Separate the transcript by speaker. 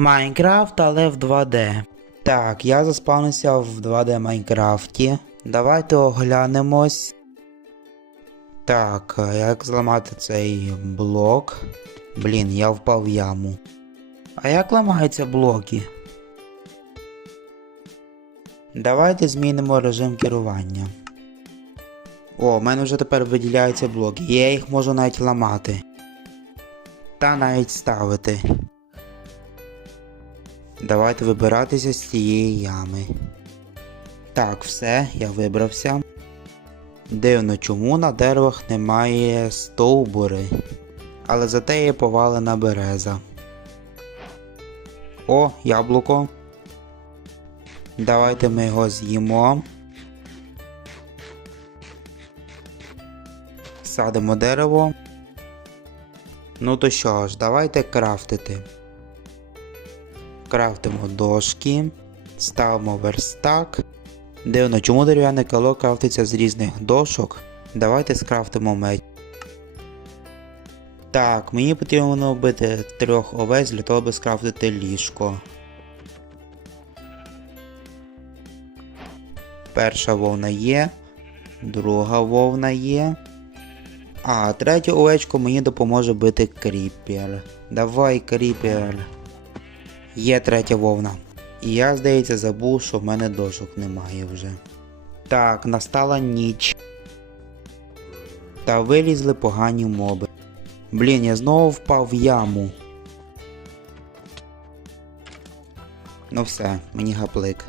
Speaker 1: Майнкрафт, але в 2D. Так, я заспавнився в 2D Майнкрафті. Давайте оглянемось. Так, як зламати цей блок? Блін, я впав в яму. А як ламаються блоки? Давайте змінимо режим керування. О, в мене вже тепер виділяються блоки. Я їх можу навіть ламати. Та навіть ставити. Давайте вибиратися з цієї ями. Так, все, я вибрався. Дивно, чому на деревах немає стовбури, але зате є повалена береза. О, яблуко. Давайте ми його з'їмо. Садимо дерево. Ну то що ж, давайте крафтити. Крафтимо дошки, ставимо верстак. Дивно, чому дерев'яне кило крафтиться з різних дошок. Давайте скрафтимо меч. Так, мені потрібно вбити трьох овець для того, аби скрафтити ліжко. Перша вовна є, друга вовна є. А третю овечку мені допоможе бити кріпер. Давай, кріпер. Є третя вовна. І я, здається, забув, що в мене дошок немає вже. Так, настала ніч. Та вилізли погані моби. Блін, я знову впав в яму. Ну все, мені гаплик.